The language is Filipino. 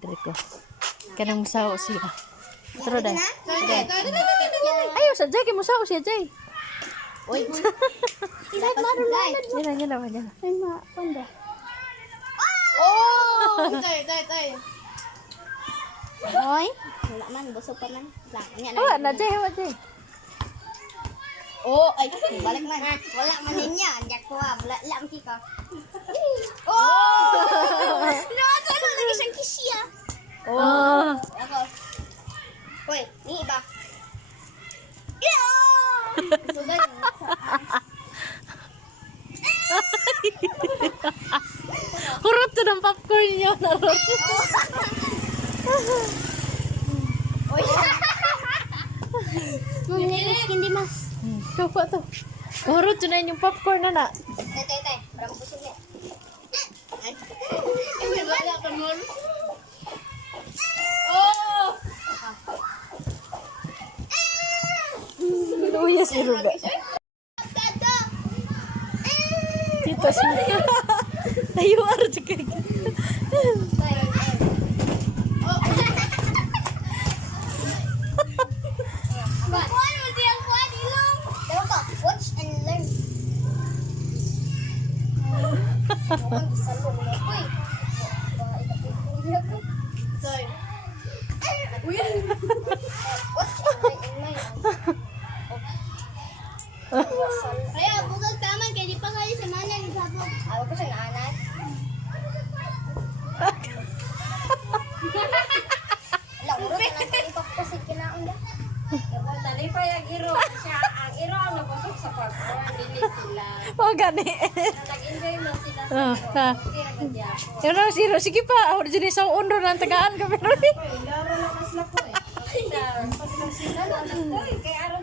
Dari ko. Kanang musaw siya. Tara dai. Ayo sa Jay musaw siya Jay. Oy. Ilay marulan. Yan na yan. Ay ma, panda. Oh! Tay. Hoy, wala man busog pa man. Lang nya Hawa na Jay, hawa Jay. Oh, ay balik man. Wala man niya, anjak ko. Wala lang kika. Oh! Nasa ano lagi siyang kisya. Oh. Ako. Hoy, ni iba. Sudan. Hurot to ng popcorn niyo naron. Oy. Mami, hindi mas. Coba to. Hurot to na yung popcorn na na. Tay. Parang busog niya. Ay. May wala ka nun. Oh! Luya si Ruga. Tita siya. Ayo aro juga. Watch and learn. Tay. Kaya, bugag taman, kaya di pa kayo sa mana ni Sabog. Ako ko siya naanak. Alam mo rin, nagpalipak ko si kinaon na. Talipay ang iro. Siya, ang iro ang nabusog sa popcorn. Dili sila. Oh gani. Nag-enjoy man sila sa Ah, iro. ha. Hindi na ganyan. Yun na siro sige pa. Ako jenis sa undo ng tagaan kami ron. Laro lang mas lako eh. Pag sila lang sila. Kaya aron